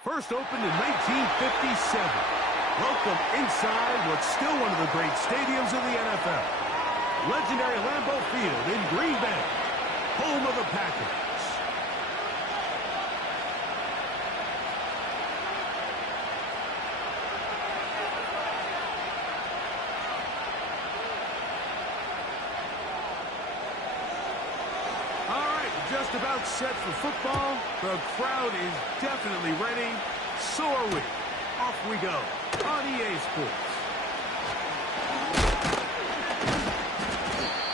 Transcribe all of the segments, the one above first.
First opened in 1957. Welcome inside what's still one of the great stadiums in the NFL. Legendary Lambeau Field in Green Bay, home of the Packers. Just about set for football. The crowd is definitely ready. So are we. Off we go on EA Sports.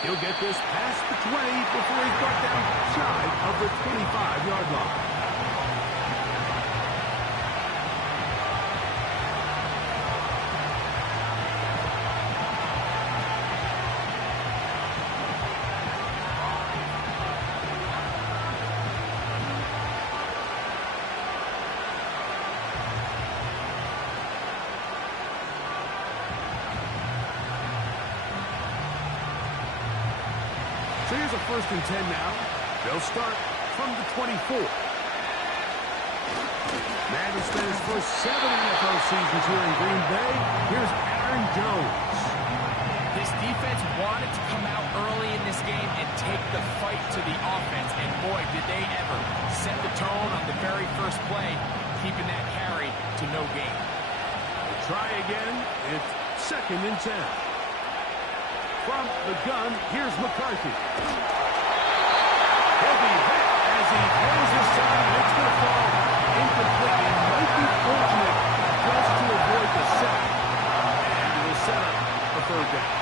He'll get this past the 20 before he's brought down shy of the 25-yard line. So here's a 1st and 10 now. They'll start from the 24. Man who spent his first 7 NFL seasons here in Green Bay. Here's Aaron Jones. This defense wanted to come out early in this game and take the fight to the offense. And boy, did they ever set the tone on the very first play, keeping that carry to no gain. Try again. It's 2nd and 10. From the gun, here's McCarthy. He'll be hit as he throws his side, and it's going to fall incomplete. It might be fortunate just to avoid the sack, and it will set up a 3rd down.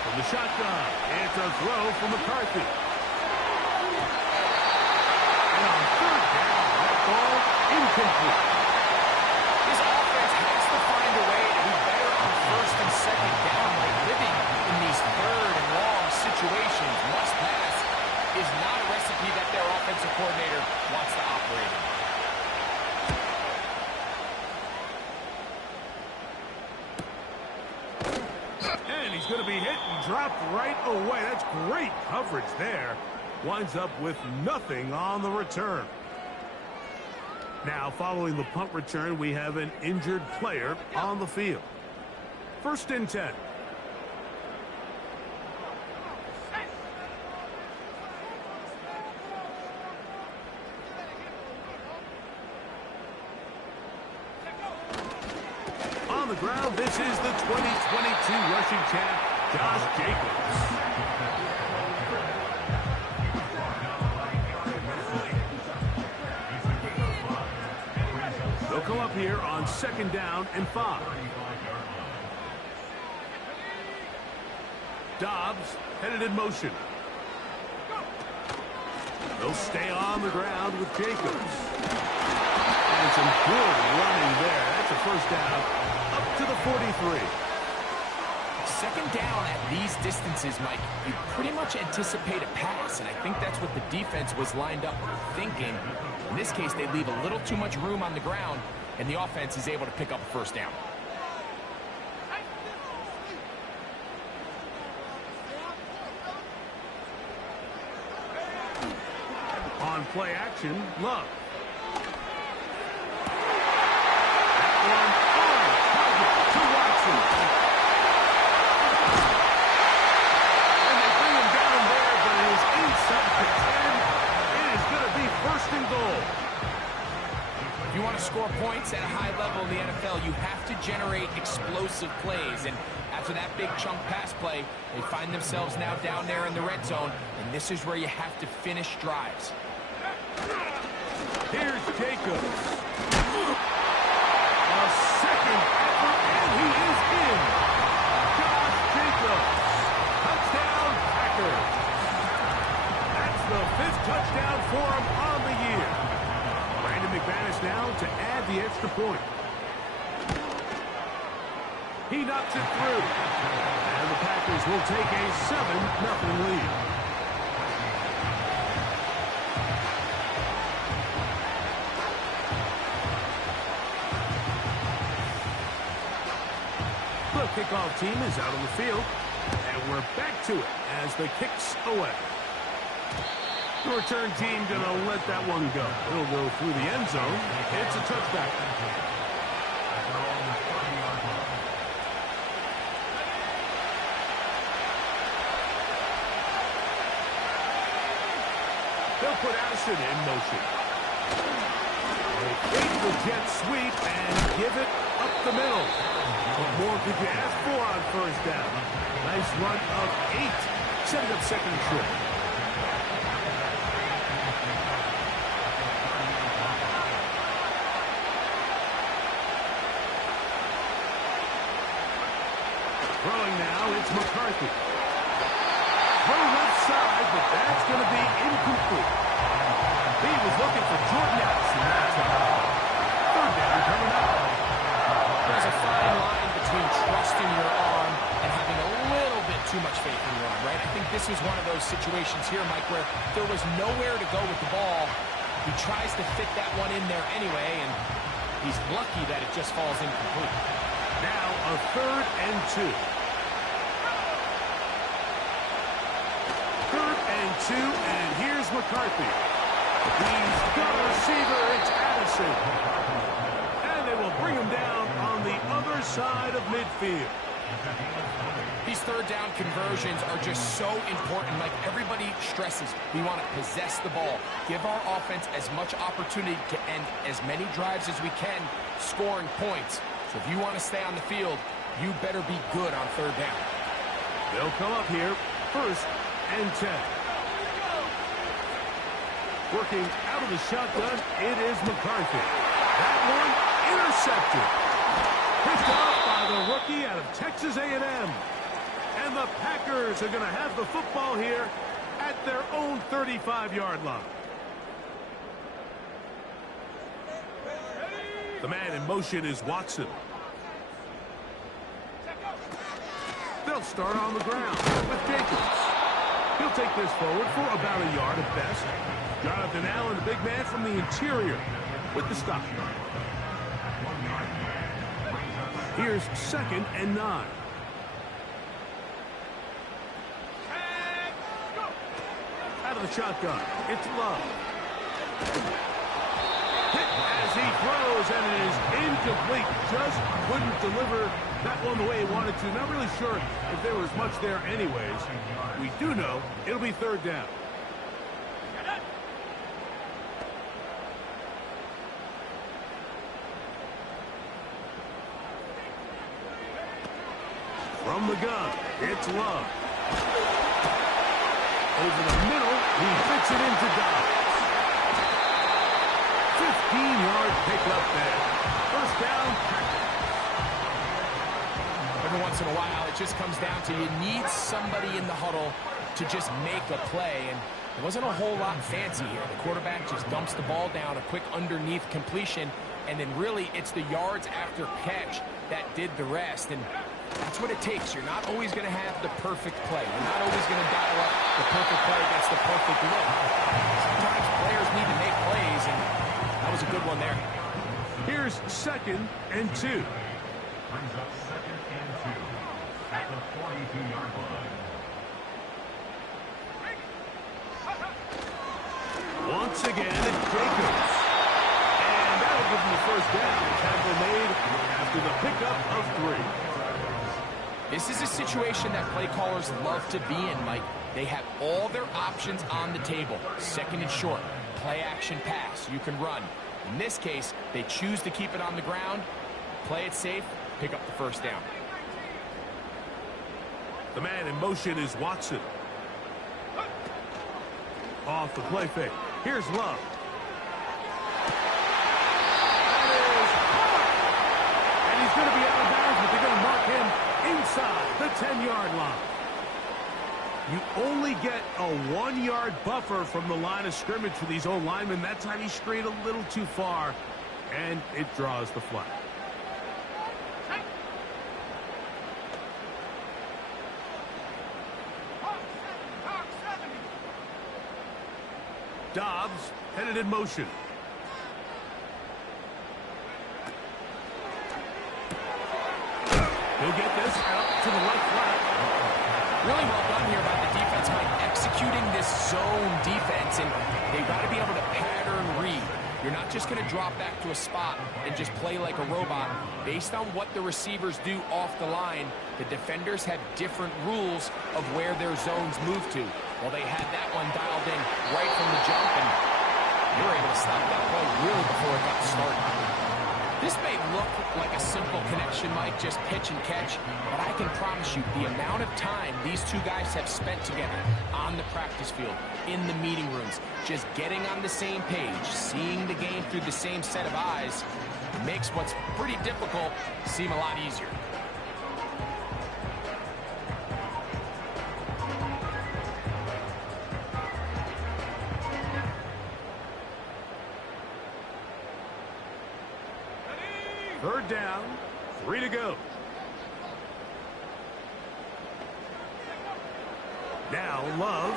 From the shotgun, it's a throw from McCarthy. And on 3rd down, that ball incomplete. This offense has to find a way to be better on 1st and 2nd down. Like living in these 3rd and long situations, must pass, is not a recipe that their offensive coordinator wants to operate in. He's going to be hit and dropped right away. That's great coverage there. Winds up with nothing on the return. Now, following the punt return, we have an injured player on the field. 1st and 10. On the ground, this is the 2022 rushing champ, Josh Jacobs. They'll come up here on 2nd down and 5. Dobbs headed in motion. They'll stay on the ground with Jacobs. And some good running there. That's a 1st down up to the 43. 2nd down at these distances, Mike, you pretty much anticipate a pass, and I think that's what the defense was lined up thinking. In this case, they leave a little too much room on the ground, and the offense is able to pick up a 1st down. On play action, Love. If you want to score points at a high level in the NFL, you have to generate explosive plays. And after that big chunk pass play, they find themselves now down there in the red zone. And this is where you have to finish drives. Here's Jacobs. A 2nd effort, and he is in. Josh Jacobs. Touchdown, Packers. That's the 5th touchdown for him on the year. McManus now to add the extra point. He knocks it through. And the Packers will take a 7-0 lead. The kickoff team is out on the field, and we're back to it as the kick's away. The return team going to let that one go. It'll go through the end zone. It's a touchback. They'll put Addison in motion. They fake the jet sweep and give it up the middle. What more could you ask for on first down? Nice run of 8, setting up second and short. Throwing now, it's McCarthy. Throw left side, but that's going to be incomplete. He was looking for Jordan Addison that time. Third down coming up. There's a fine line between trusting your arm and having a little bit too much faith in your arm, right? I think this is one of those situations here, Mike, where there was nowhere to go with the ball. He tries to fit that one in there anyway, and he's lucky that it just falls incomplete. Now a 3rd and 2. 3rd and 2, and here's McCarthy. He's got a receiver, it's Addison. And they will bring him down on the other side of midfield. These third down conversions are just so important. Like everybody stresses, we want to possess the ball. Give our offense as much opportunity to end as many drives as we can, scoring points. So if you want to stay on the field, you better be good on third down. They'll come up here, 1st and 10. Working out of the shotgun, it is McCarthy. That one intercepted. Picked up by the rookie out of Texas A&M. And the Packers are going to have the football here at their own 35-yard line. The man in motion is Watson. They'll start on the ground with Jacobs. He'll take this forward for about a yard at best. Jonathan Allen, the big man from the interior, with the stop. Here's 2nd and 9. Out of the shotgun, it's Love. Hit as he throws, and it is incomplete. Just couldn't deliver that one the way he wanted to. Not really sure if there was much there anyways. We do know it'll be 3rd down. From the gun, it's Love. Over the middle, he fits it into Dobbs. 15-yard pickup there. First down, Packers. Every once in a while, it just comes down to you need somebody in the huddle to just make a play, and there wasn't a whole lot fancy here. The quarterback just dumps the ball down, a quick underneath completion, and then really it's the yards after catch that did the rest, and that's what it takes. You're not always going to have the perfect play. You're not always going to dial up the perfect play against the perfect look. Sometimes players need to make plays, and that was a good one there. Here's 2nd and 2. Brings up 2nd and 2 at the 42-yard line. Once again, it's Jacobs. And that'll give him the first down. Tackle made after the pickup of 3. This is a situation that play callers love to be in, Mike. They have all their options on the table. 2nd and short, play action pass, you can run. In this case, they choose to keep it on the ground, play it safe, pick up the first down. The man in motion is Watson. Off the play fake. Here's Love. That is hard. And he's going to be out of bounds, but they're going to mark him inside the 10-yard line. You only get a 1-yard buffer from the line of scrimmage for these old linemen. That time he strayed a little too far, and it draws the flag. Dobbs headed in motion. He'll He'll get this out to the left flat. Really well done here by the defense, Mike, executing this zone defense, and they've got to be able to pattern read. You're not just going to drop back to a spot and just play like a robot. Based on what the receivers do off the line, the defenders have different rules of where their zones move to. Well, they had that one dialed in right from the jump, and they were able to stop that play really before it got started. This may look like a simple connection, Mike, just pitch and catch, but I can promise you the amount of time these two guys have spent together on the practice field, in the meeting rooms, just getting on the same page, seeing the game through the same set of eyes, makes what's pretty difficult seem a lot easier. Third down, 3 to go. Now Love.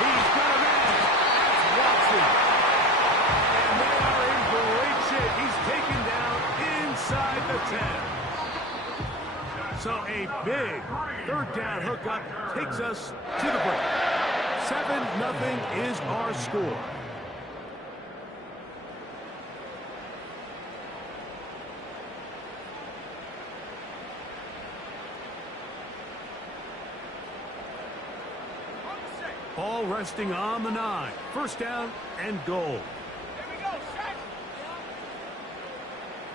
He's got a man. That's Watson. And they are in great shape. He's taken down inside the 10. So a big third down hookup takes us to the break. 7-0 is our score. Ball resting on the 9. First down and goal. Here we go, set.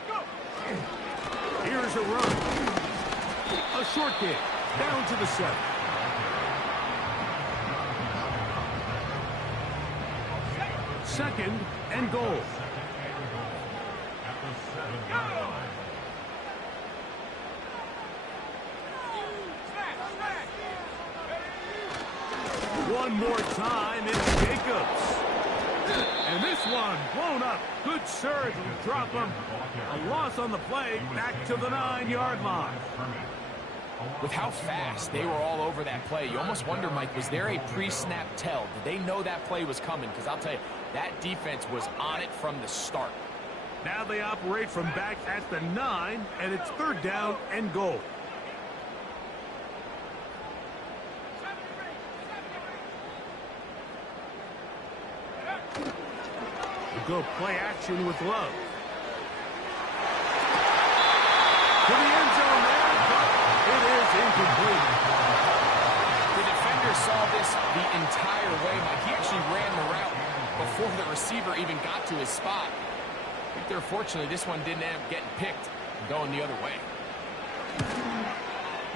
Go. Here's a run. A short kick. Down to the 7. Second and goal. At the 7-yard line. One more time, it's Jacobs. And this one blown up. Good surge to drop him. A loss on the play, back to the 9-yard line. With how fast they were all over that play, you almost wonder, Mike, was there a pre-snap tell? Did they know that play was coming? Because I'll tell you, that defense was on it from the start. Now they operate from back at the 9, and it's third down and goal. Go play action with Love. To the end zone there, but it is incomplete. The defender saw this the entire way, Mike. He actually ran the route before the receiver even got to his spot. I think they're fortunately this one didn't end up getting picked and going the other way.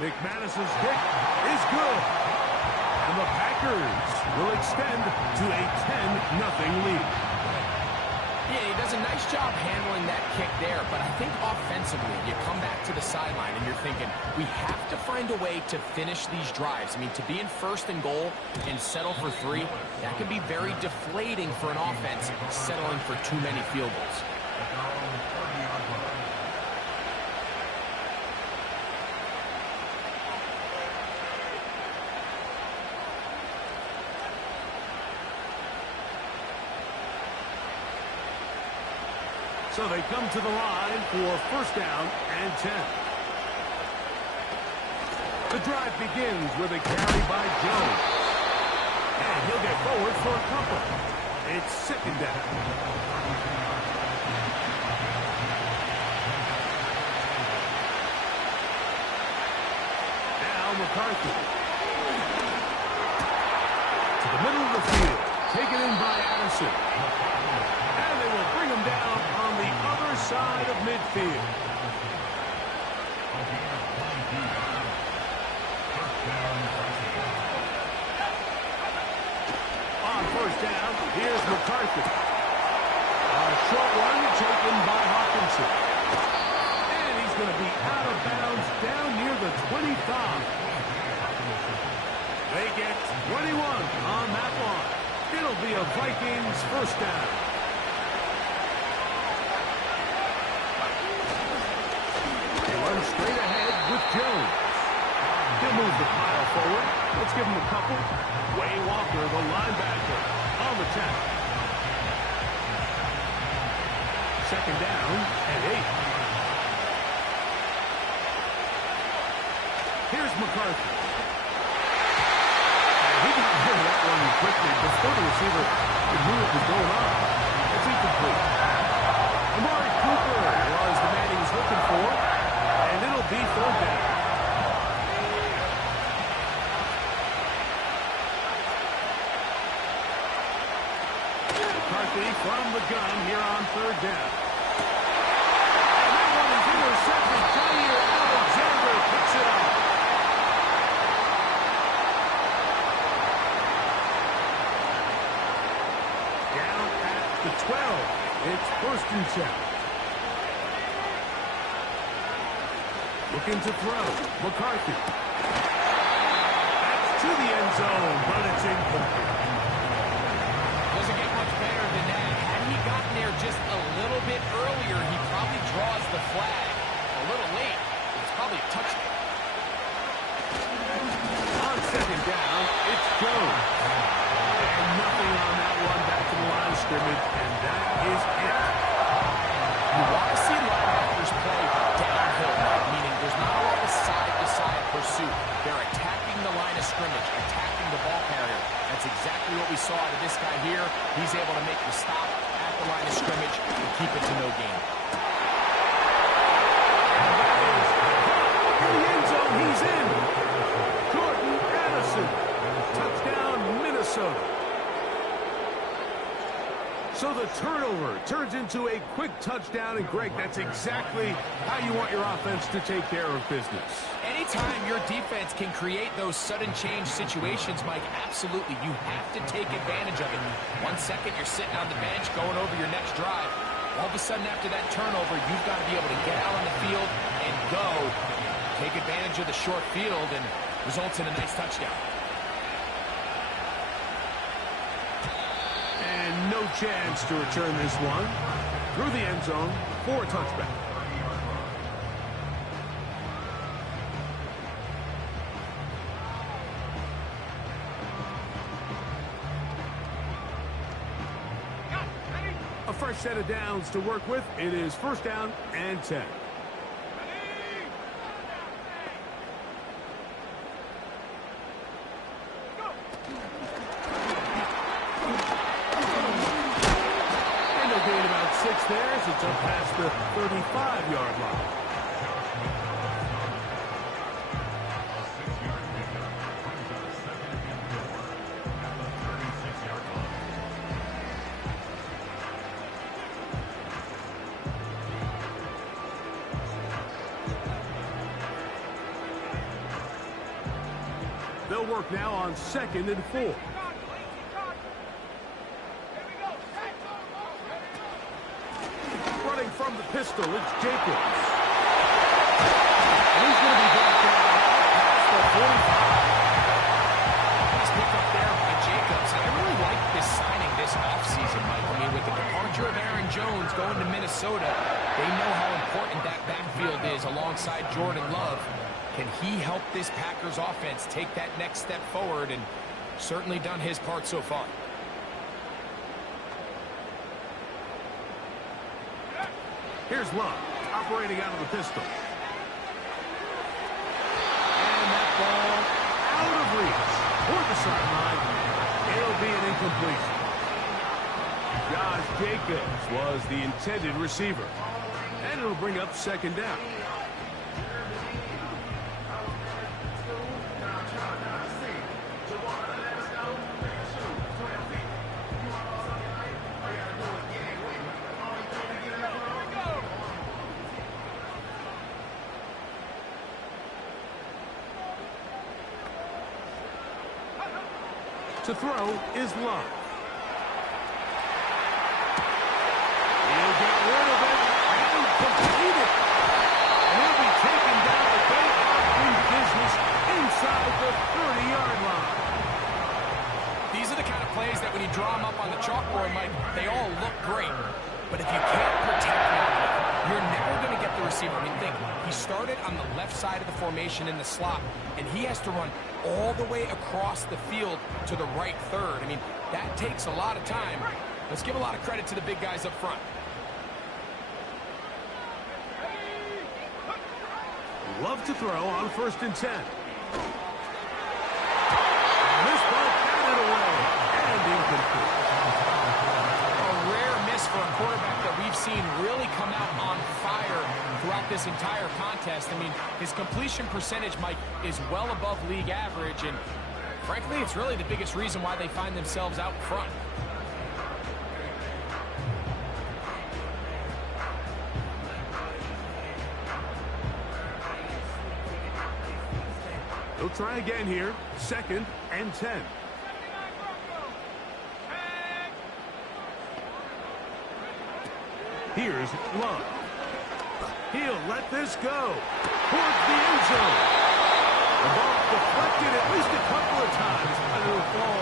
McManus's kick is good. And the Packers will extend to a 10-0 lead. Yeah, he does a nice job handling that kick there, but I think offensively, you come back to the sideline and you're thinking, we have to find a way to finish these drives. I mean, to be in first and goal and settle for 3, that can be very deflating for an offense settling for too many field goals. So they come to the line for first down and 10. The drive begins with a carry by Jones. And he'll get forward for a couple. It's second down. Now McCarthy. To the middle of the field. Taken in by Addison. And they will bring him down on the other side of midfield. On first down, here's McCarthy. A short one taken by Hawkinson. And he's going to be out of bounds down near the 25. They get 21 on that one. It'll be a Vikings first down. They run straight ahead with Jones. He'll move the pile forward. Let's give him a couple. Way Walker, the linebacker, on the tackle. Second down and 8. Here's McCarthy. And he got rid of that one quickly before the receiver knew what was going on. It's incomplete. Amari Cooper was the man he was looking for, and it'll be third down. McCarthy from the gun here on third down. And that one is intercepted. Jair Alexander picks it up. Down at the 12. It's first and 10. Looking to throw. McCarthy. That's to the end zone, but it's incomplete. Doesn't get much better than that. Had he gotten there just a little bit earlier, he probably draws the flag. A little late. It's probably a touchdown. On second down, it's Jones. And nothing on that one, back to the line of scrimmage, and that is it. You want to see linebackers play downhill, meaning there's not a lot of side-to-side pursuit. They're attacking the line of scrimmage, attacking the ball carrier. That's exactly what we saw out of this guy here. He's able to make the stop at the line of scrimmage and keep it to no gain. In the end zone, he's in. Jordan Addison. Touchdown, Minnesota. So the turnover turns into a quick touchdown, and Greg, that's exactly how you want your offense to take care of business. Anytime your defense can create those sudden change situations, Mike, absolutely, you have to take advantage of it. 1 second, you're sitting on the bench going over your next drive. All of a sudden, after that turnover, you've got to be able to get out on the field and go. Take advantage of the short field, and results in a nice touchdown. And no chance to return this one. Through the end zone for a touchback. A fresh set of downs to work with. It is first down and 10. There as it's up past the 35-yard line. They'll work now on 2nd and 4. From the pistol, it's Jacobs. And he's going to be brought down past the 45. Nice pick up there by Jacobs. And I really like this signing this offseason, Mike. I mean, with the departure of Aaron Jones going to Minnesota, they know how important that backfield is alongside Jordan Love. Can he help this Packers offense take that next step forward? And certainly done his part so far. Here's Love, operating out of the pistol. And that ball out of reach toward the sideline. It'll be an incompletion. Josh Jacobs was the intended receiver. And it'll bring up second down. To throw is Love. He'll get rid of it and complete it. And he'll be taken down the bay in business inside the 30-yard line. These are the kind of plays that when you draw them up on the chalkboard, Mike, they all look great. But if you can't protect them, you're never going to get the receiver. I mean, think, he started on the left side of the formation in the slot, and he has to run all the way across the field to the right third. I mean, that takes a lot of time. Let's give a lot of credit to the big guys up front. Love to throw on 1st and 10. And this ball batted away and incomplete. A rare miss for a quarterback that we've seen really come out on fire throughout this entire contest. I mean, his completion percentage, Mike, is well above league average, and frankly, it's really the biggest reason why they find themselves out front. They'll try again here. 2nd and 10. Here's Love. He'll let this go towards the end zone. The ball deflected at least a couple of times, but it'll fall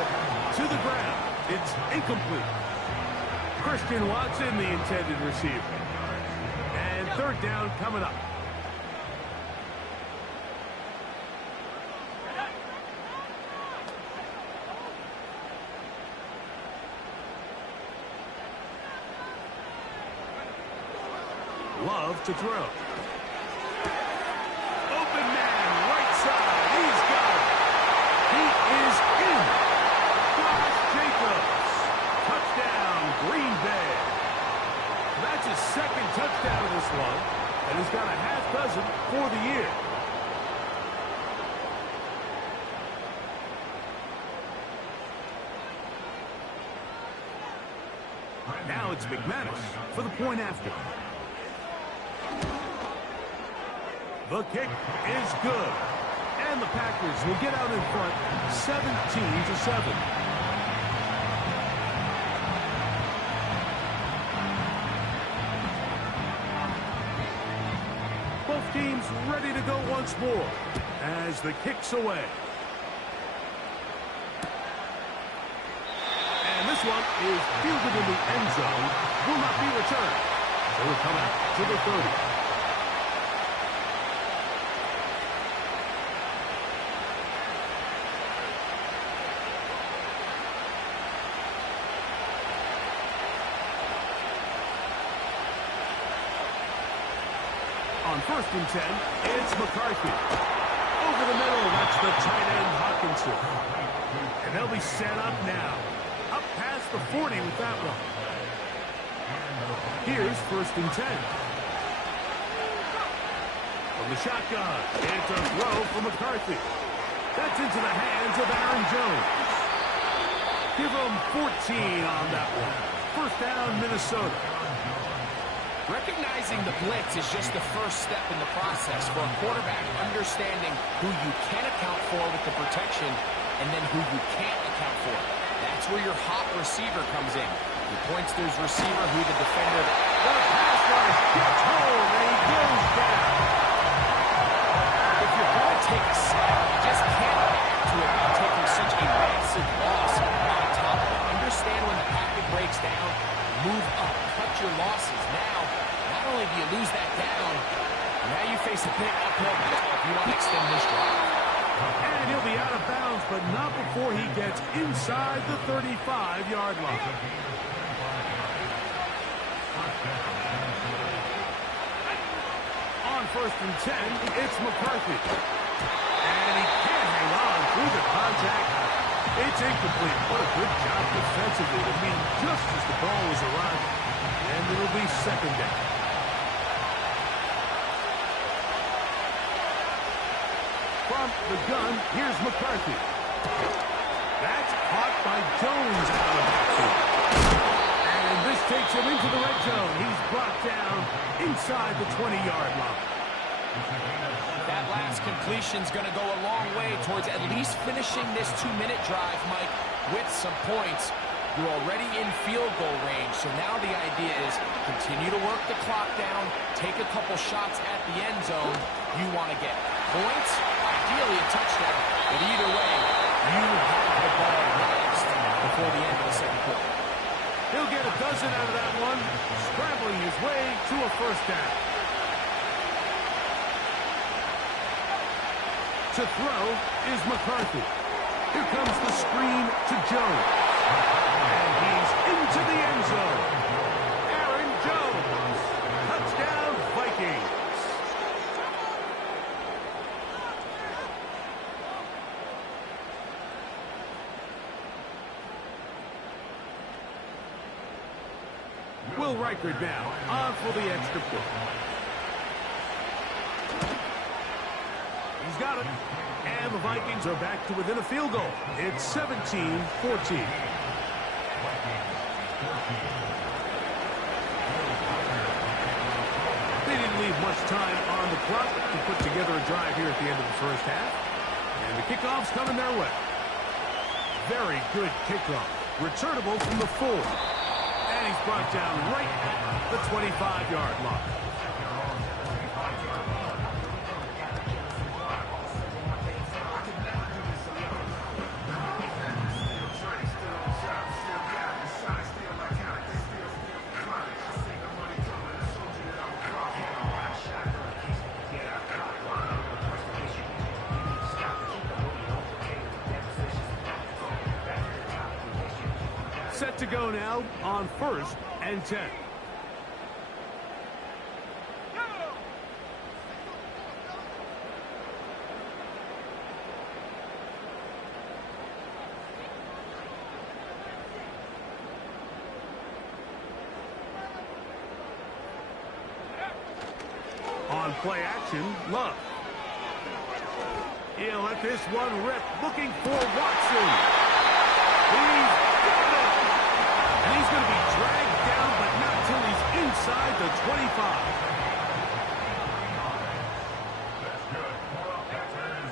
to the ground. It's incomplete. Christian Watson, the intended receiver. And 3rd down coming up. Love to throw. Open man, right side. He's got it. He is in. Josh Jacobs. Touchdown, Green Bay. That's his 2nd touchdown of this one, and he's got a half dozen for the year. Now it's McManus for the point after. The kick is good. And the Packers will get out in front 17-7. Both teams ready to go once more as the kick's away. And this one is fielded in the end zone. Will not be returned. So it'll come out to the 30. On 1st and 10, it's McCarthy. Over the middle, that's the tight end Hawkinson. And they'll be set up now. Up past the 40 with that one. Here's 1st and 10. From the shotgun, it's a throw for McCarthy. That's into the hands of Aaron Jones. Give him 14 on that one. 1st down, Minnesota. Recognizing the blitz is just the first step in the process for a quarterback, understanding who you can account for with the protection and then who you can't account for. That's where your hot receiver comes in. He points to his receiver who the defender... The pass rush gets home and he goes down. If you're going to take a sack, you just can't add to it by taking such a massive loss on top of it. Understand when the packet breaks down, move up, cut your losses. Now, not only do you lose that down, now you face a big uphill battle if you want to extend this drive. And he'll be out of bounds, but not before he gets inside the 35-yard line. On 1st and 10, it's McCarthy. And he can't hang on through the contact. It's incomplete. What a good job defensively to meet just as the ball was arriving. And it'll be 2nd down. From the gun, here's McCarthy. That's caught by Jones out of the backfield. And this takes him into the red zone. He's brought down inside the 20-yard line. That last completion's going to go a long way towards at least finishing this 2-minute drive, Mike, with some points. You're already in field goal range, so now the idea is continue to work the clock down, take a couple shots at the end zone. You want to get points, ideally a touchdown, but either way, you have the ball last before the end of the 2nd quarter. He'll get a dozen out of that one, scrambling his way to a 1st down. To throw is McCarthy. Here comes the screen to Jones. And he's into the end zone. Aaron Jones. Touchdown, Vikings. Will Reichard now on for the extra point. He's got it. And the Vikings are back to within a field goal. It's 17-14. They didn't leave much time on the clock to put together a drive here at the end of the first half. And the kickoff's coming their way. Very good kickoff. Returnable from the 4. And he's brought down right at the 25-yard line. Set to go now on 1st and 10. On play action, Love. He'll let this one rip, looking for Watson. He's got it. And he's going to be dragged down, but not till he's inside the 25. That's good. For the Packers,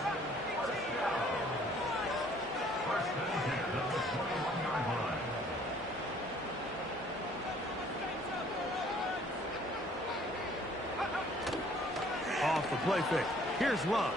first down. First and 10 at the 21-yard line. Off the play fake. Here's Love.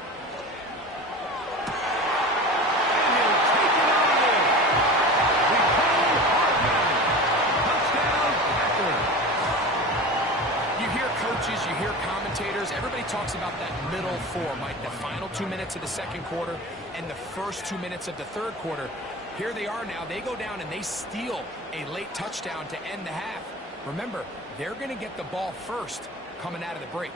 You hear commentators, everybody talks about that middle 4, Mike, the final 2 minutes of the second quarter and the first 2 minutes of the third quarter. Here they are now. They go down and they steal a late touchdown to end the half. Remember, they're going to get the ball first coming out of the break.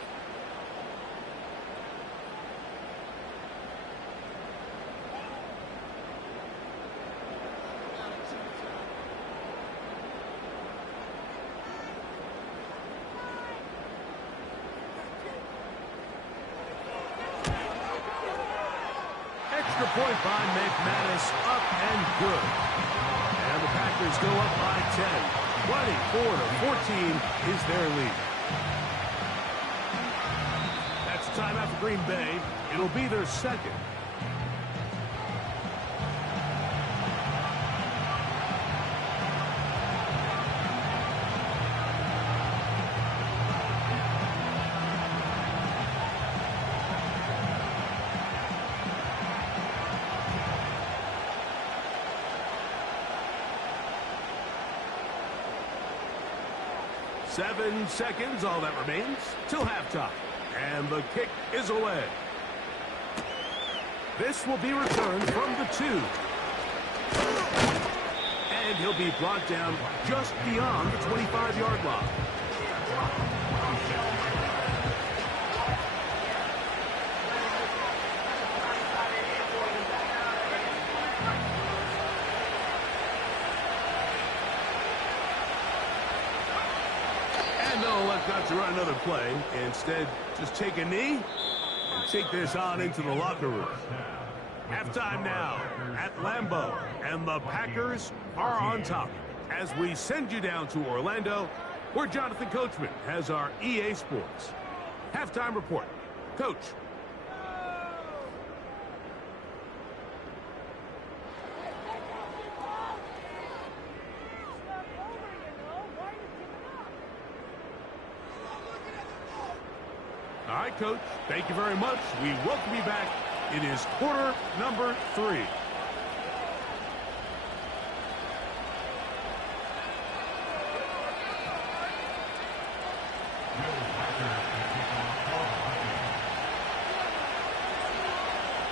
Extra point by McManus, up and good. And the Packers go up by 10. 24-14 is their lead. That's timeout for Green Bay. It'll be their second. Seven seconds, all that remains, till halftime. And the kick is away. This will be returned from the 2. And he'll be brought down just beyond the 25-yard line. Not to run another play. Instead, just take a knee and take this on into the locker room. Halftime now at Lambeau, and the Packers are on top. As we send you down to Orlando, where Jonathan Coachman has our EA Sports halftime report. Coach. All right, Coach. Thank you very much. We welcome you back. It is quarter number 3.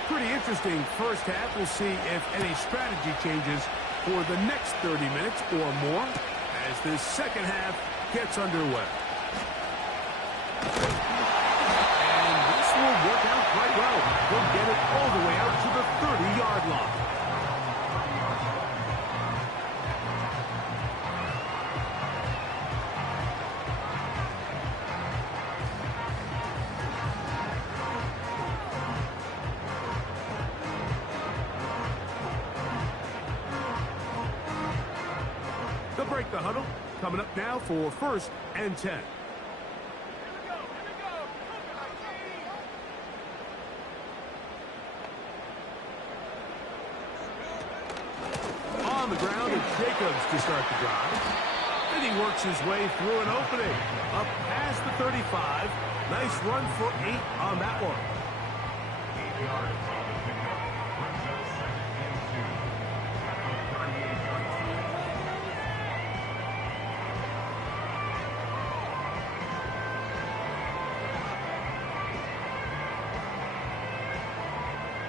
Pretty interesting first half. We'll see if any strategy changes for the next 30 minutes or more as this second half gets underway. Will work out quite well. He'll get it all the way out to the 30-yard line. They'll break the huddle. Coming up now for 1st and 10. On the ground, it's Jacobs to start the drive. And he works his way through an opening. Up past the 35. Nice run for 8 on that one. 8 yards on the pickup. Brings us 2nd and 2. At the 38-yard line.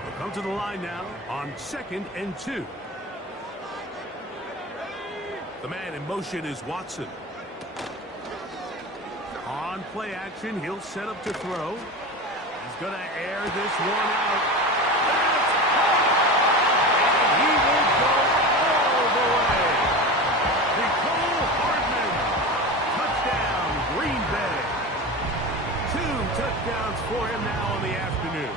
We'll come to the line now on 2nd and 2. The man in motion is Watson. On play action, he'll set up to throw. He's going to air this one out. That's caught! And he will go all the way. Nicole Hardman. Touchdown, Green Bay. 2 touchdowns for him now in the afternoon.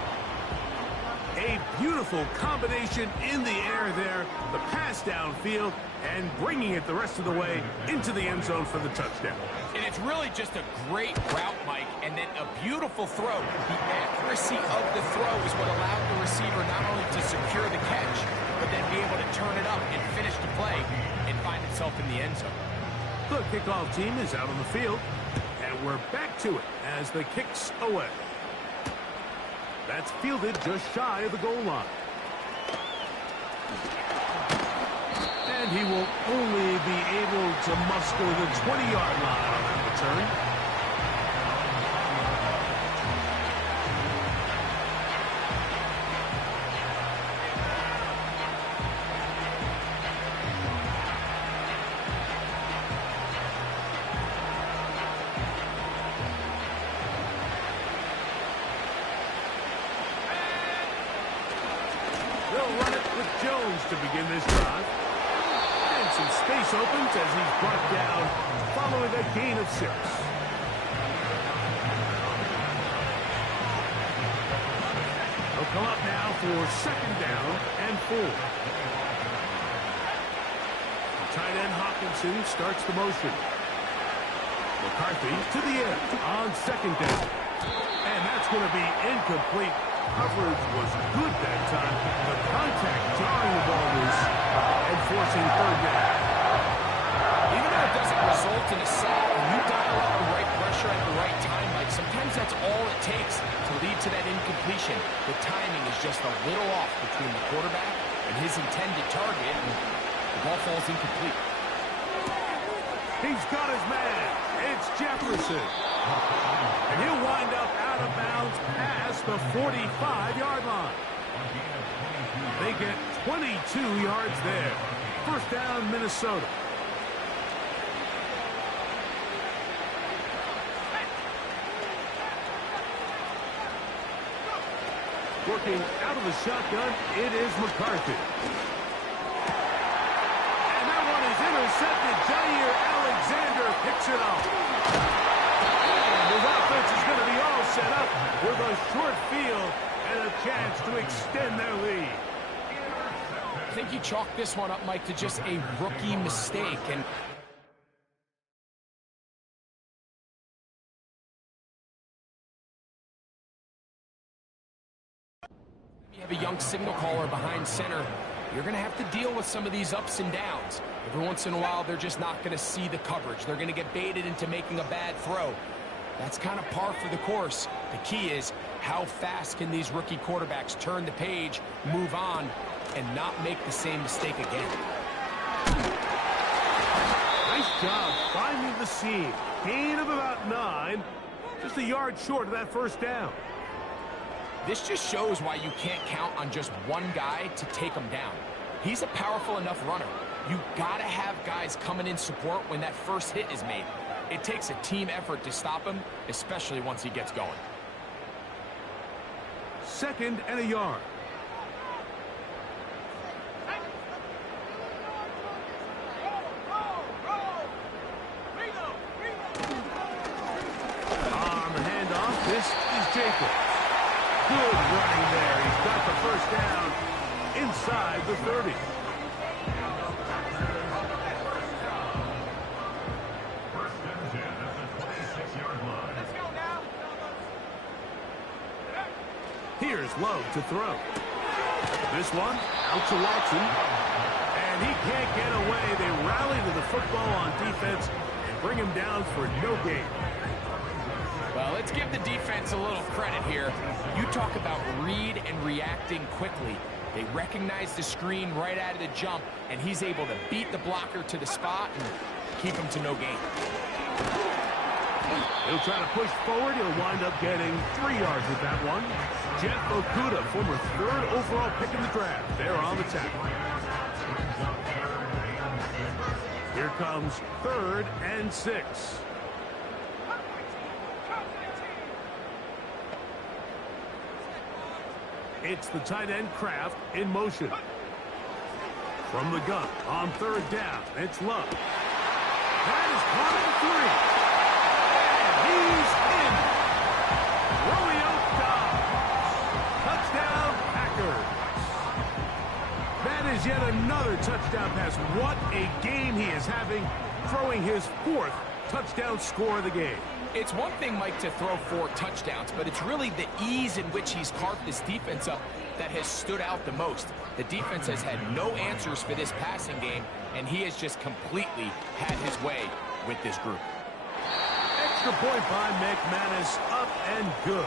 A beautiful combination in the air there. The pass downfield and bringing it the rest of the way into the end zone for the touchdown. And it's really just a great route, Mike, and then a beautiful throw. The accuracy of the throw is what allowed the receiver not only to secure the catch, but then be able to turn it up and finish the play and find himself in the end zone. The kickoff team is out on the field, and we're back to it as the kick's away. That's fielded just shy of the goal line. And he will only be able to muster the 20-yard line on that return. They'll run it with Jones to begin this drive. And some space opens as he's brought down following a gain of 6. They'll come up now for 2nd down and 4. Tight end Hawkinson starts the motion. McCarthy to the end on 2nd down. And that's going to be incomplete. Coverage was good that time. The contact jarring the ball loose and forcing 3rd down. Even though it doesn't result in a sack, when you dial up the right pressure at the right time, like sometimes that's all it takes to lead to that incompletion. The timing is just a little off between the quarterback and his intended target, and the ball falls incomplete. He's got his man. It's Jefferson. And he'll wind up out of bounds past the 45-yard line. They get 22 yards there. 1st down, Minnesota. Working out of the shotgun, it is McCarthy. And that one is intercepted. Jair Alexander picks it up. His offense is going to be all set up with a short field and a chance to extend their lead. I think you chalk this one up, Mike, to just a rookie mistake. And you have a young signal caller behind center. You're going to have to deal with some of these ups and downs. Every once in a while, they're just not going to see the coverage. They're going to get baited into making a bad throw. That's kind of par for the course. The key is how fast can these rookie quarterbacks turn the page, move on, and not make the same mistake again. Nice job finding the seam. Gain of about 9. Just a yard short of that 1st down. This just shows why you can't count on just one guy to take him down. He's a powerful enough runner. You got to have guys coming in support when that first hit is made. It takes a team effort to stop him, especially once he gets going. 2nd and a yard. On the handoff, this is Jacobs. Good running there. He's got the 1st down inside the 30. Here's Lowe to throw. This one out to Watson. And he can't get away. They rally to the football on defense and bring him down for no gain. Well, let's give the defense a little credit here. You talk about read and reacting quickly. They recognize the screen right out of the jump, and he's able to beat the blocker to the spot and keep him to no gain. He'll try to push forward. He'll wind up getting 3 yards with that one. Jeff Okudah, former 3rd overall pick in the draft, there on the tackle. Here comes 3rd and 6. It's the tight end Kraft in motion. From the gun on 3rd down, it's Love. That is caught at 3. And he's in. Romeo Dobbs. Touchdown, Packers. That is yet another touchdown pass. What a game he is having, throwing his 4th touchdown score of the game. It's one thing, Mike, to throw 4 touchdowns, but it's really the ease in which he's carved this defense up that has stood out the most. The defense has had no answers for this passing game, and he has just completely had his way with this group. Extra point by McManus, up and good.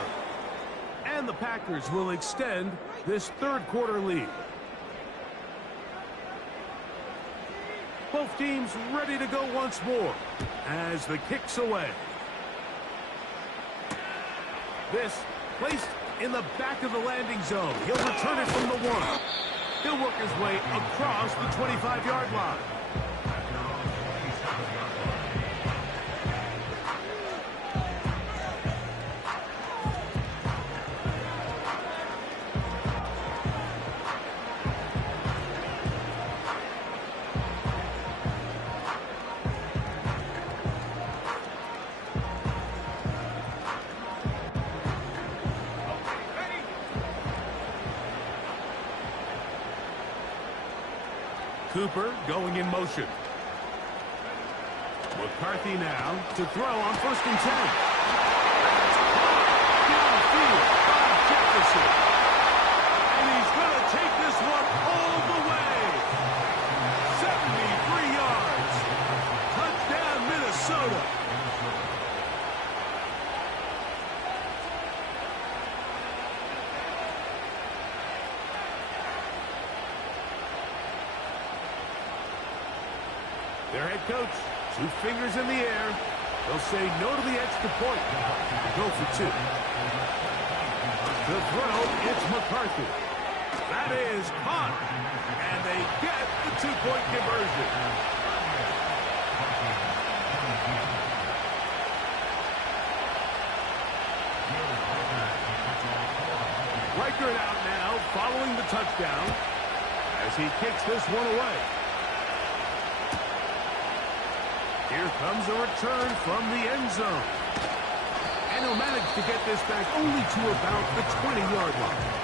And the Packers will extend this 3rd quarter lead. Both teams ready to go once more as the kick's away. This placed in the back of the landing zone. He'll return it from the 1. He'll work his way across the 25-yard line. Cooper going in motion. McCarthy now to throw on 1st and 10. Downfield by Jefferson. And he's going to take this one all the way. 73 yards. Touchdown, Minnesota. Their head coach, 2 fingers in the air. They'll say no to the extra point. Go for 2. The throw, it's McCarthy. That is caught. And they get the 2-point conversion. Reichert out now, following the touchdown, as he kicks this one away. Here comes a return from the end zone. And he'll manage to get this back only to about the 20-yard line.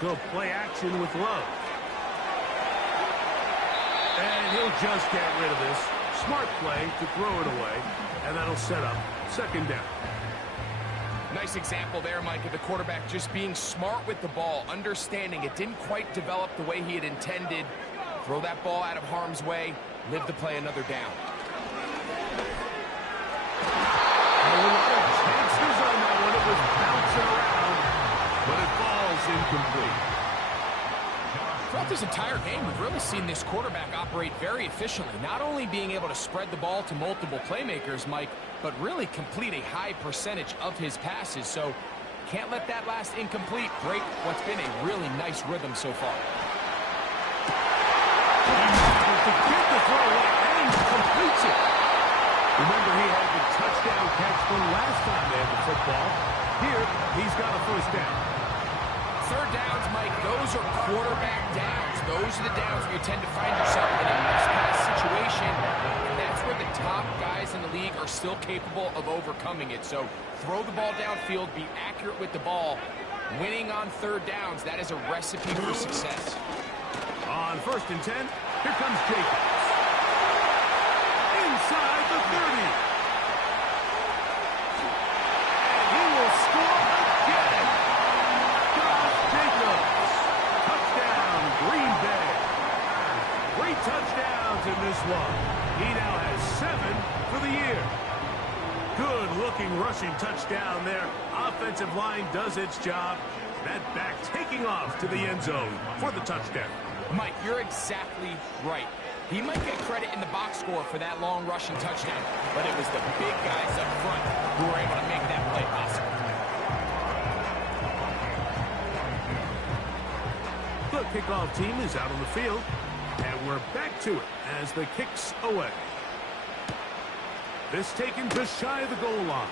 Go play action with Love. And he'll just get rid of this. Smart play to throw it away. And that'll set up 2nd down. Nice example there, Mike, of the quarterback just being smart with the ball, understanding it didn't quite develop the way he had intended. Throw that ball out of harm's way, live to play another down. A lot of chances on that one. It was bouncing around, but it falls incomplete. Throughout this entire game, we've really seen this quarterback operate very efficiently, not only being able to spread the ball to multiple playmakers, Mike, but really complete a high percentage of his passes. So can't let that last incomplete break what's been a really nice rhythm so far. To get the throw away, and he completes it. Remember, he had the touchdown catch the last time they had the football. Here, he's got a 1st down. 3rd downs, Mike, those are quarterback downs. Those are the downs where you tend to find yourself in a must-pass situation. efficient, and that's where the top guys in the league are still capable of overcoming it. So throw the ball downfield, be accurate with the ball. Winning on third downs, that is a recipe for success. On 1st and 10, here comes Jacobs. Inside the 30. And he will score again. Josh Jacobs. Touchdown, Green Bay. 3 touchdowns in this one. He now has 7 for the year. Good-looking rushing touchdown there. Offensive line does its job. That back taking off to the end zone for the touchdown. Mike, you're exactly right. He might get credit in the box score for that long rushing touchdown, but it was the big guys up front who were able to make that play possible. The kickoff team is out on the field, and we're back to it as the kick's away. This taken just shy of the goal line.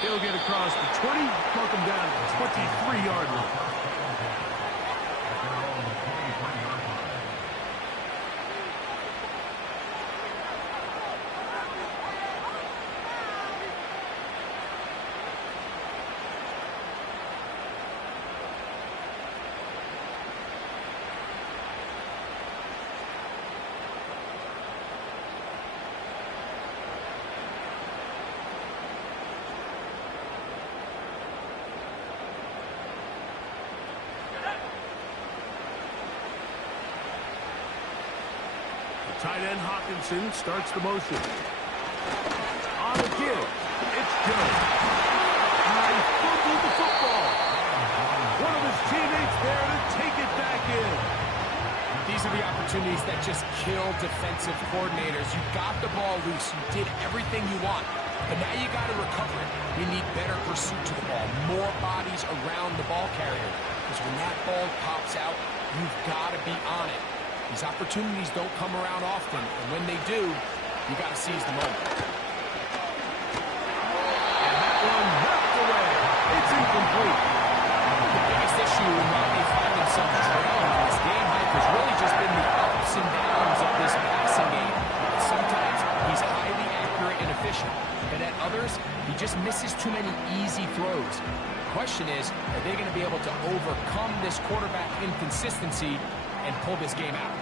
He'll get across the 20, mark him down at the 23-yard line. Tight end Hawkinson starts the motion. On a give, it's Jones. He fumbled the football. One of his teammates there to take it back in. These are the opportunities that just kill defensive coordinators. You got the ball loose. You did everything you want. But now you got to recover it. You need better pursuit to the ball. More bodies around the ball carrier. Because when that ball pops out, you've got to be on it. These opportunities don't come around often, and when they do, you got to seize the moment. And that one knocked away. It's incomplete. The biggest issue in Rodney finding some trailing in this game, Mike, has really just been the ups and downs of this passing game. Sometimes he's highly accurate and efficient, but at others, he just misses too many easy throws. The question is, are they going to be able to overcome this quarterback inconsistency and pull this game out?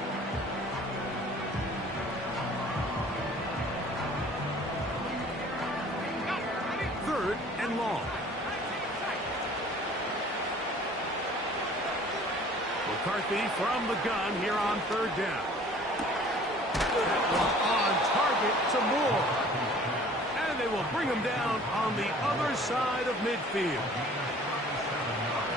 Third and long. McCarthy from the gun here on 3rd down. That one on target to Moore. And they will bring him down on the other side of midfield.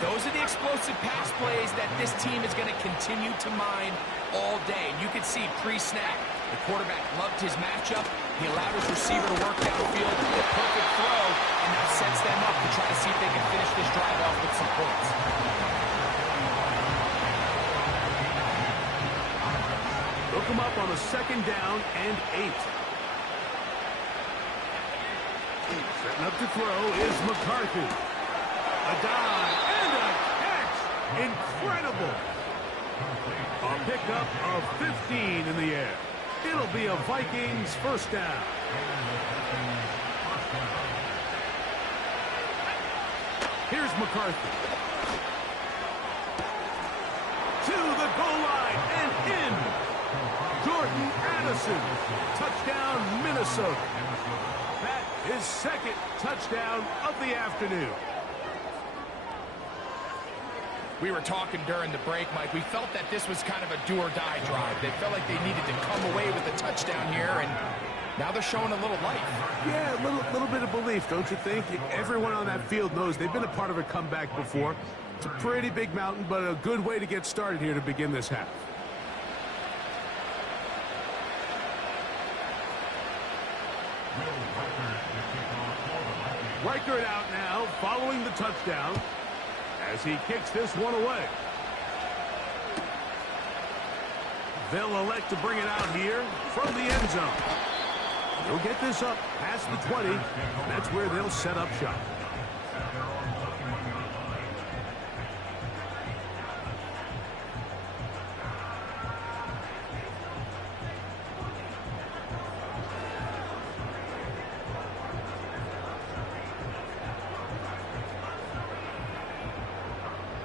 Those are the explosive pass plays that this team is going to continue to mine all day. And you can see pre-snap, the quarterback loved his matchup. He allowed his receiver to work downfield, a perfect throw, and that sets them up to try to see if they can finish this drive off with some points. Look him up on a 2nd down and 8. Setting up to throw is McCarthy. A dive and a catch. Incredible. A pickup of 15 in the air. It'll be a Vikings 1st down. Here's McCarthy. To the goal line and in. Jordan Addison. Touchdown, Minnesota. That is 2nd touchdown of the afternoon. We were talking during the break, Mike. We felt that this was kind of a do-or-die drive. They felt like they needed to come away with a touchdown here, and now they're showing a little life. Yeah, a little bit of belief, don't you think? Everyone on that field knows they've been a part of a comeback before. It's a pretty big mountain, but a good way to get started here to begin this half. Riker it out now, following the touchdown, as he kicks this one away. They'll elect to bring it out here from the end zone. They'll get this up past the 20. That's where they'll set up shop.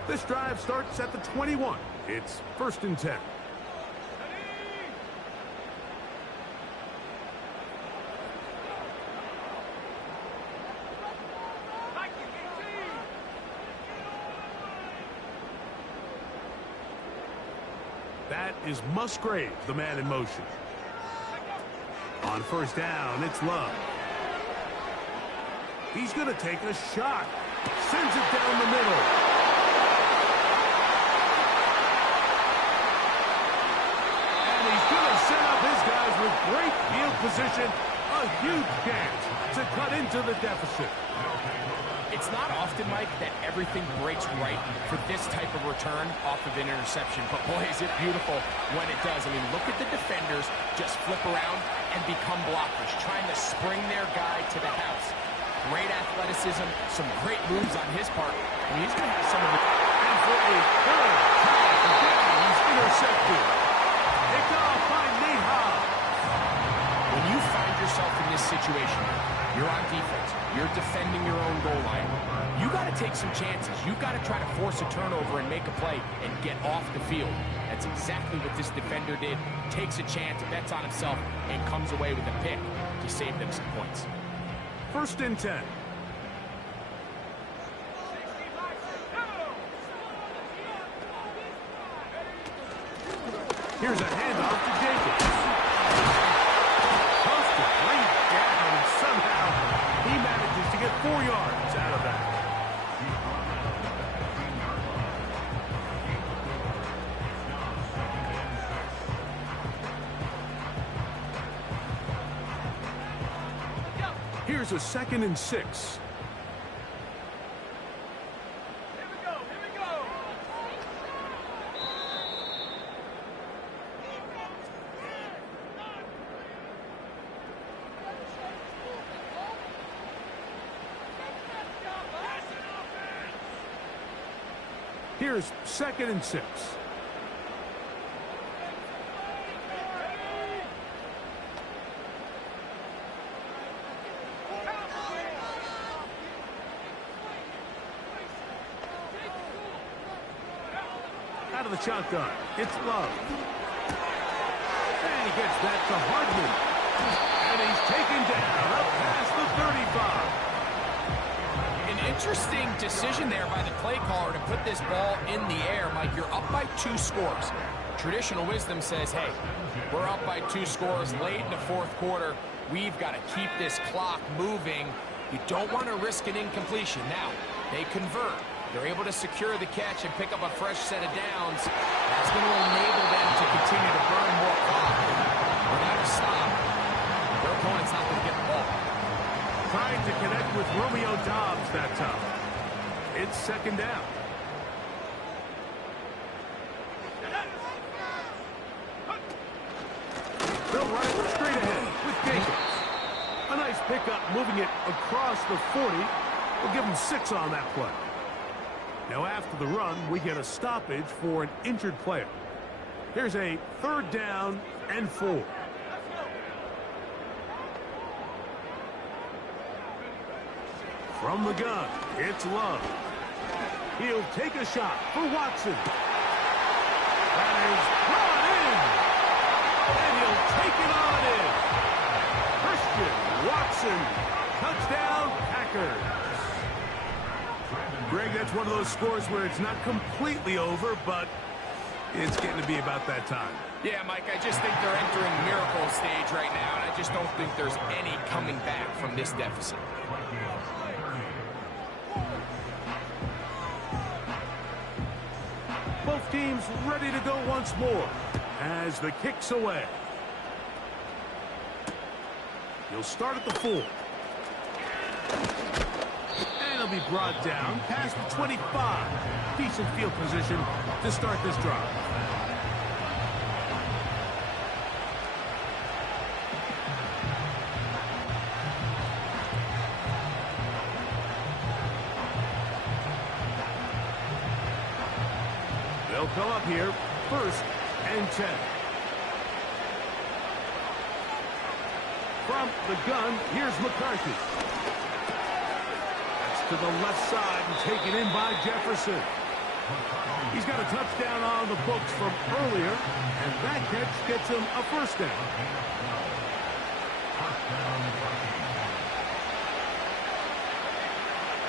This drive starts at the 21. It's 1st and 10. That is Musgrave, the man in motion. On 1st down, it's Love. He's going to take a shot. Sends it down the middle. And he's going to set up his guys with great field position. A huge chance to cut into the deficit. It's not often, Mike, that everything breaks right for this type of return off of an interception. But, boy, is it beautiful when it does. I mean, look at the defenders just flip around and become blockers, trying to spring their guy to the house. Great athleticism, some great moves on his part. I mean, he's going to have some of it. And for a third time, again, he's intercepted. Picked off by Nate Hobbs. When you find yourself in this situation, you're on defense, you're defending your own goal line, you got to take some chances. You got to try to force a turnover and make a play and get off the field. That's exactly what this defender did. Takes a chance, bets on himself, and comes away with a pick to save them some points. 1st and 10. Here's a handoff to Jacobs. Supposed to bring it down, and somehow he manages to get 4 yards out of that. Here's a 2nd and 6. Here we go, here we go. Here's 2nd and 6. Out of the shotgun, it's Love. And he gets that to Hardman. And he's taken down up past the 35. An interesting decision there by the play caller to put this ball in the air. Mike, you're up by 2 scores. Traditional wisdom says, hey, we're up by 2 scores late in the 4th quarter. We've got to keep this clock moving. You don't want to risk an incompletion. Now, they convert. They're able to secure the catch and pick up a fresh set of downs. That's going to enable them to continue to burn more clock. Without a stop, their opponent's not going to get the ball. Trying to connect with Romeo Doubs that time. It's 2nd down. They'll run it straight ahead with Jacobs. A nice pickup moving it across the 40. We'll give him 6 on that play. Now after the run, we get a stoppage for an injured player. Here's a 3rd down and 4. From the gun, it's Love. He'll take a shot for Watson. That is brought in. And he'll take it on in. Christian Watson. Touchdown, Packers. Greg, that's one of those scores where it's not completely over, but it's getting to be about that time. Yeah, Mike, I just think they're entering miracle stage right now, and I just don't think there's any coming back from this deficit. Both teams ready to go once more as the kick's away. He'll start at the 4. And he'll be brought down past the 25. Decent field position to start this drive. They'll come up here, 1st and 10. From the gun, here's McCarthy. That's to the left side and taken in by Jefferson. He's got a touchdown on the books from earlier, and that catch gets him a first down.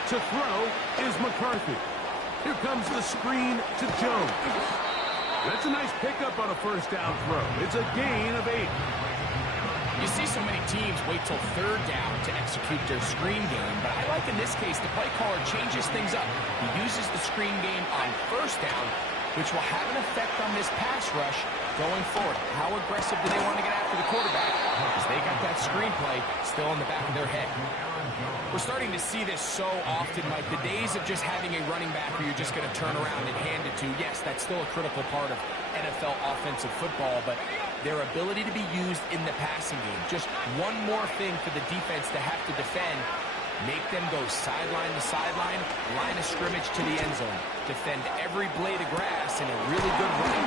To throw is McCarthy. Here comes the screen to Jones. That's a nice pickup on a first down throw. It's a gain of 8. You see so many teams wait till third down to execute their screen game, but I like in this case the play caller changes things up. He uses the screen game on first down, which will have an effect on this pass rush going forward. How aggressive do they want to get after the quarterback? Because they got that screenplay still in the back of their head. We're starting to see this so often, Mike. The days of just having a running back where you're just going to turn around and hand it to, yes, that's still a critical part of NFL offensive football, but their ability to be used in the passing game. Just one more thing for the defense to have to defend. Make them go sideline to sideline, line of scrimmage to the end zone. Defend every blade of grass in a really good run.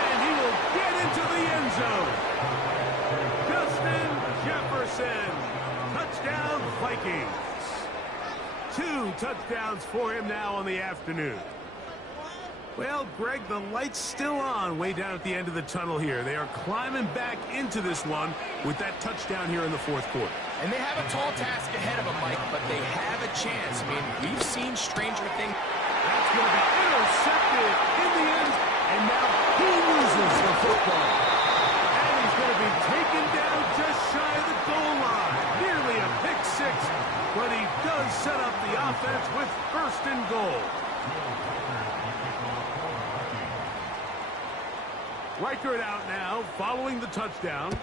And he will get into the end zone. Justin Jefferson. Touchdown, Vikings. 2 touchdowns for him now on the afternoon. Well, Greg, the light's still on way down at the end of the tunnel here. They are climbing back into this one with that touchdown here in the fourth quarter. And they have a tall task ahead of them, Mike, but they have a chance. I mean, we've seen stranger things. That's going to be intercepted in the end. And now he loses the football. And he's going to be taken down just shy of the goal line. Nearly a pick six, but he does set up the offense with first and goal. Reichert out now following the touchdown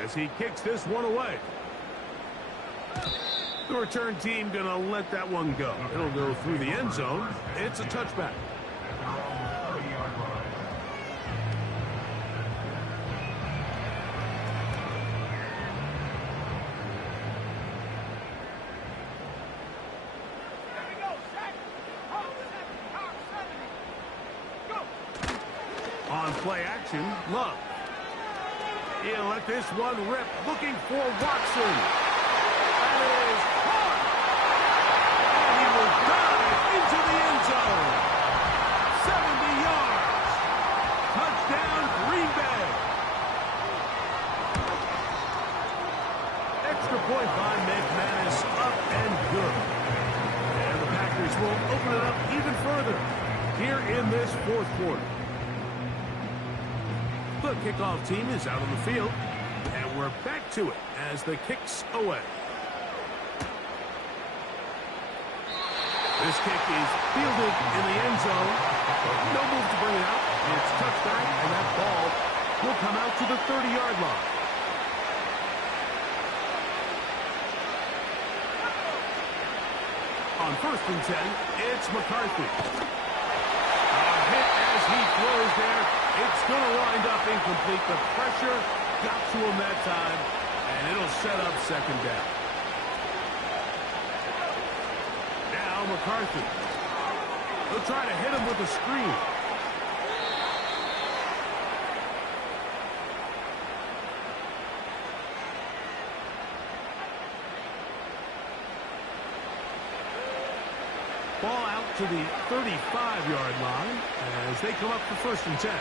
as he kicks this one away. The return team going to let that one go. It'll go through the end zone. It's a touchback. On play action, Love. He'll let this one rip, looking for Watson. That is caught. And he will dive into the end zone. 70 yards. Touchdown, Green Bay. Extra point by McManus, up and good. And the Packers will open it up even further here in this fourth quarter. The kickoff team is out on the field, and we're back to it as the kick's away. This kick is fielded in the end zone. No move to bring it out. It's touchback, and that ball will come out to the 30-yard line. On 1st and 10, it's McCarthy. A hit as he throws there. It's going to wind up incomplete. The pressure got to him that time, and it'll set up second down. Now McCarthy. They'll try to hit him with a screen. Ball out to the 35-yard line as they come up for 1st and 10.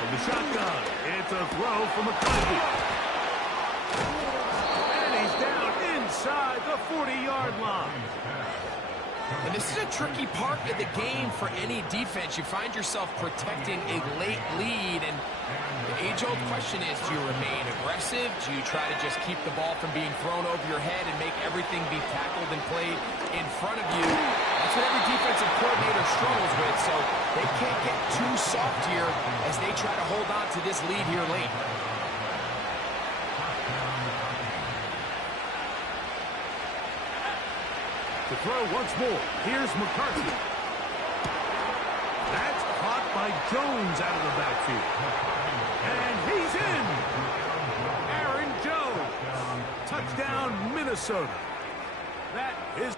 From the shotgun, it's a throw from McCarthy. And he's down inside the 40-yard line. And this is a tricky part of the game for any defense. You find yourself protecting a late lead, and the age-old question is, do you remain aggressive? Do you try to just keep the ball from being thrown over your head and make everything be tackled and played in front of you? That's what every defensive coordinator struggles with, so they can't get too soft here as they try to hold on to this lead here late. To throw once more, here's McCarthy. That's caught by Jones out of the backfield. And he's in. Aaron Jones. Touchdown, Minnesota. That is...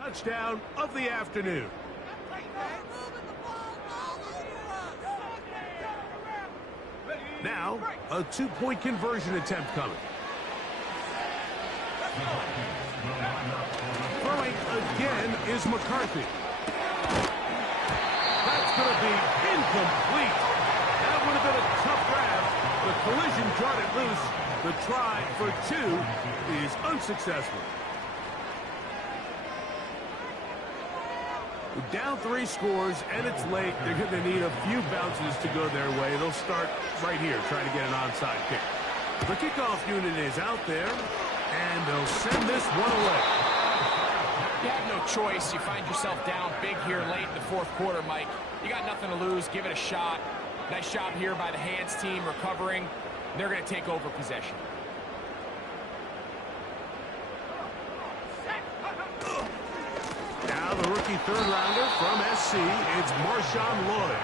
touchdown of the afternoon. Now, a two-point conversion attempt coming. Throwing again is McCarthy. That's going to be incomplete. That would have been a tough grab. The collision jarred it loose. The try for two is unsuccessful. Down 3 scores, and it's late. They're going to need a few bounces to go their way. They'll start right here, trying to get an onside kick. The kickoff unit is out there, and they'll send this one away. You have no choice. You find yourself down big here late in the fourth quarter, Mike. You got nothing to lose. Give it a shot. Nice job here by the hands team recovering. They're going to take over possession. Now the rookie third-rounder from SC, it's Marshawn Lloyd.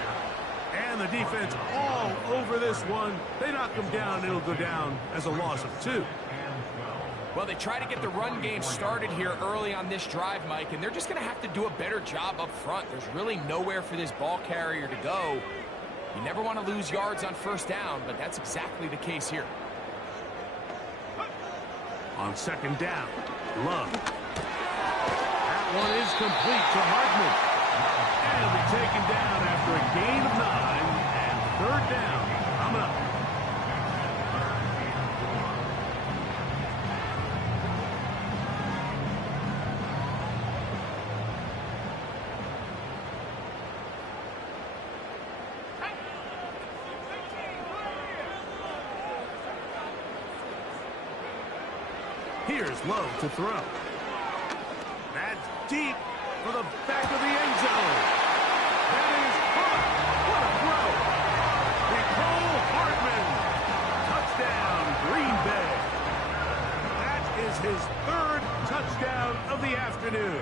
And the defense all over this one. They knock him down, it'll go down as a loss of 2. Well, they try to get the run game started here early on this drive, Mike, and they're just going to have to do a better job up front. There's really nowhere for this ball carrier to go. You never want to lose yards on first down, but that's exactly the case here. On second down, Love. That one is complete to Hardman. And it'll be taken down after a gain of 9, and third down coming up. Here's Lowe to throw. That's deep for the back of the end zone. That is caught. What a throw. Nicole Hartman. Touchdown, Green Bay. That is his 3rd touchdown of the afternoon.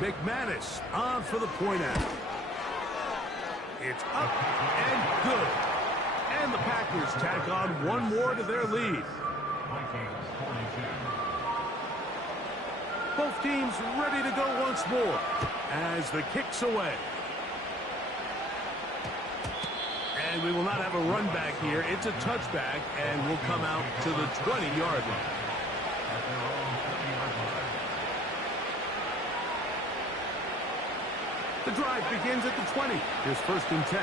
McManus on for the point out. It's up and good. And the Packers tack on one more to their lead. Both teams ready to go once more as the kick's away. And we will not have a run back here. It's a touchback, and will come out to the 20-yard line. The drive begins at the 20. Here's 1st and 10.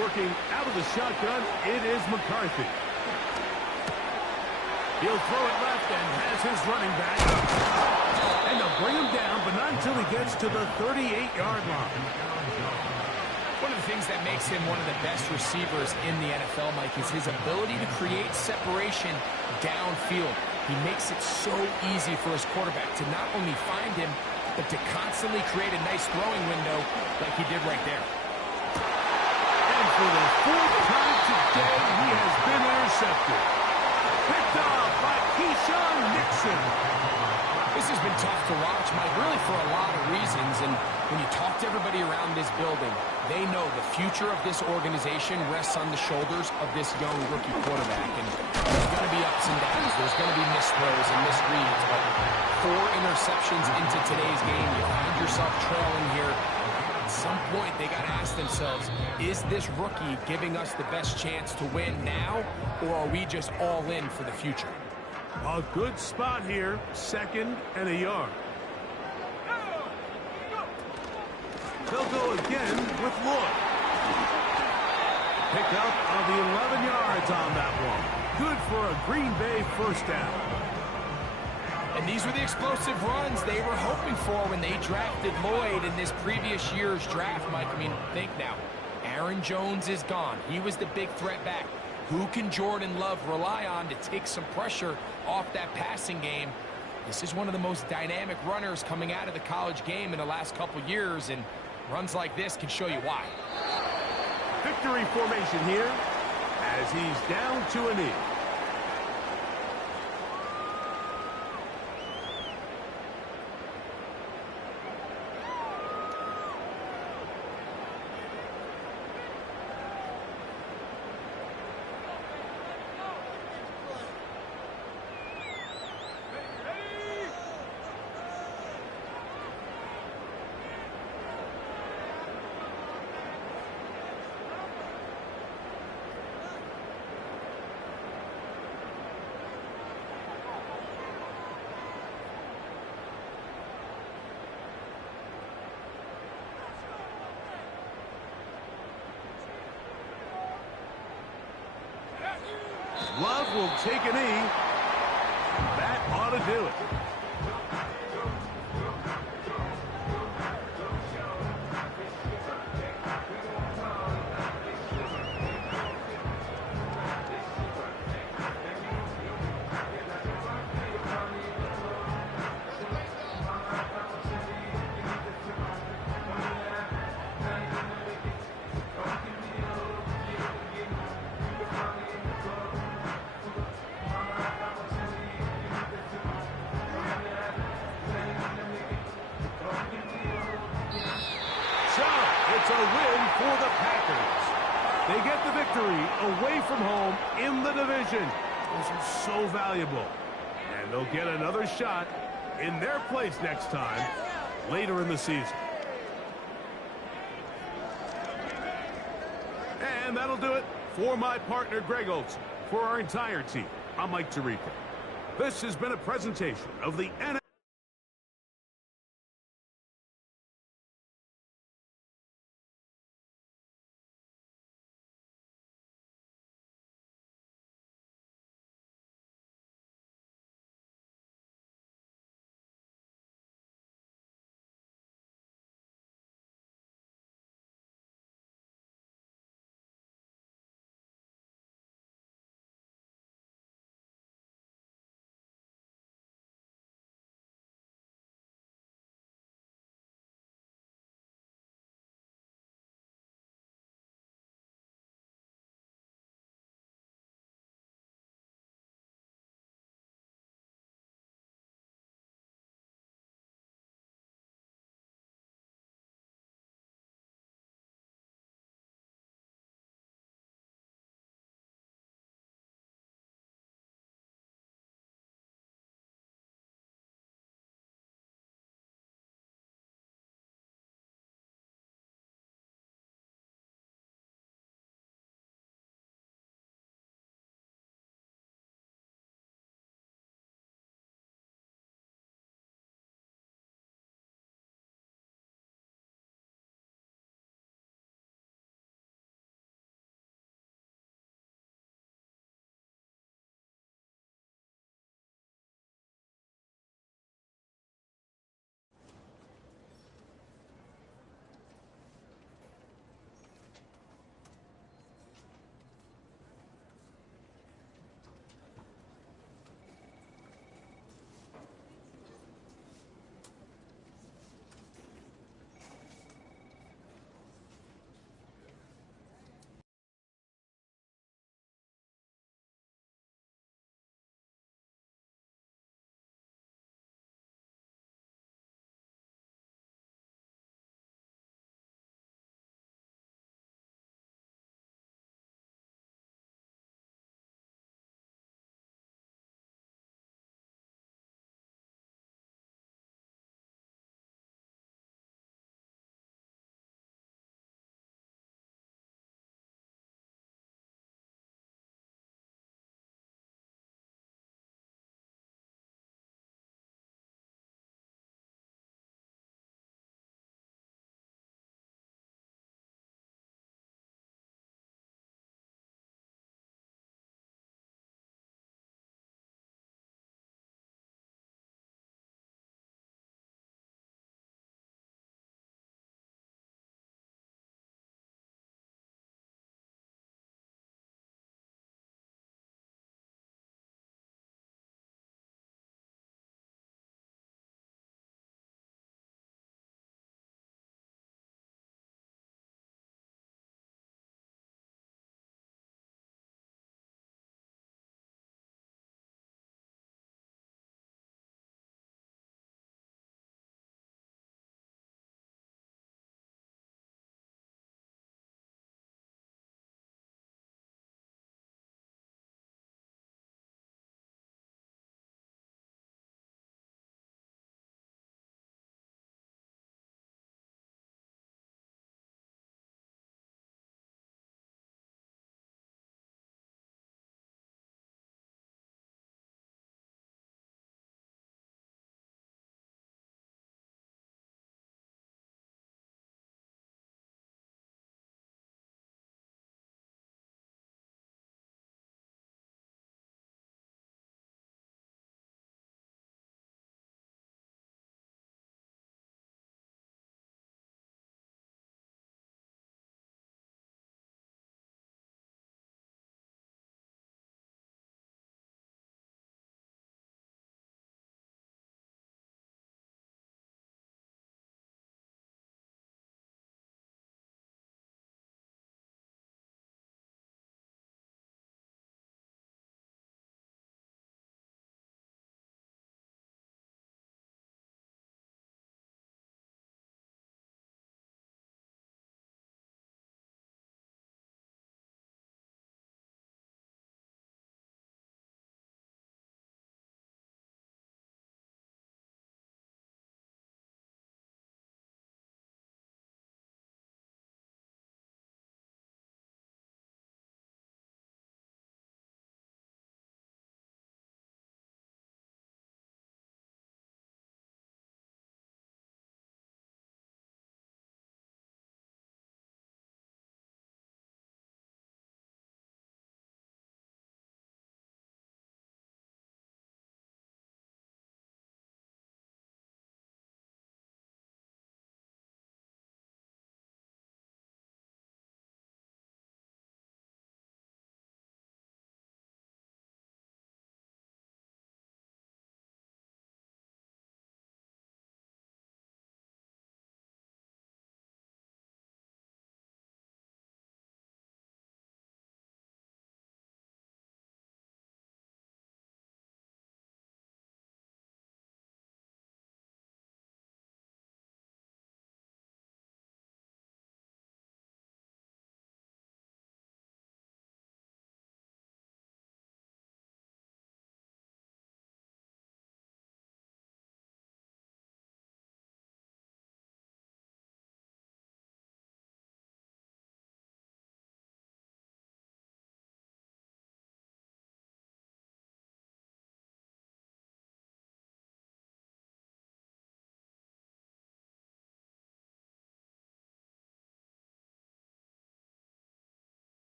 Working out of the shotgun, it is McCarthy. He'll throw it left and has his running back. And they'll bring him down, but not until he gets to the 38-yard line. One of the things that makes him one of the best receivers in the NFL, Mike, is his ability to create separation downfield. He makes it so easy for his quarterback to not only find him, but to constantly create a nice throwing window like he did right there. And for the 4th time today, he has been intercepted. Picked off by Keyshawn Nixon. This has been tough to watch, Mike, really for a lot of reasons. And when you talk to everybody around this building, they know the future of this organization rests on the shoulders of this young rookie quarterback. And there's going to be ups and downs. There's going to be missed throws and missed reads. But 4 interceptions into today's game, you find yourself trailing here. At some point, they got to ask themselves, is this rookie giving us the best chance to win now, or are we just all in for the future? A good spot here, 2nd and a yard. They'll go again with Lloyd. Pick up of the 11 yards on that one. Good for a Green Bay 1st down. And these were the explosive runs they were hoping for when they drafted Lloyd in this previous year's draft, Mike. I mean, think now. Aaron Jones is gone. He was the big threat back. Who can Jordan Love rely on to take some pressure off that passing game? This is one of the most dynamic runners coming out of the college game in the last couple years, and runs like this can show you why. Victory formation here as he's down to a knee. Love will take a knee. That ought to do it. It's a win for the Packers. They get the victory away from home in the division. Those are so valuable. And they'll get another shot in their place next time later in the season. And that'll do it for my partner, Greg Olson. For our entire team, I'm Mike Tirico. This has been a presentation of the NFL.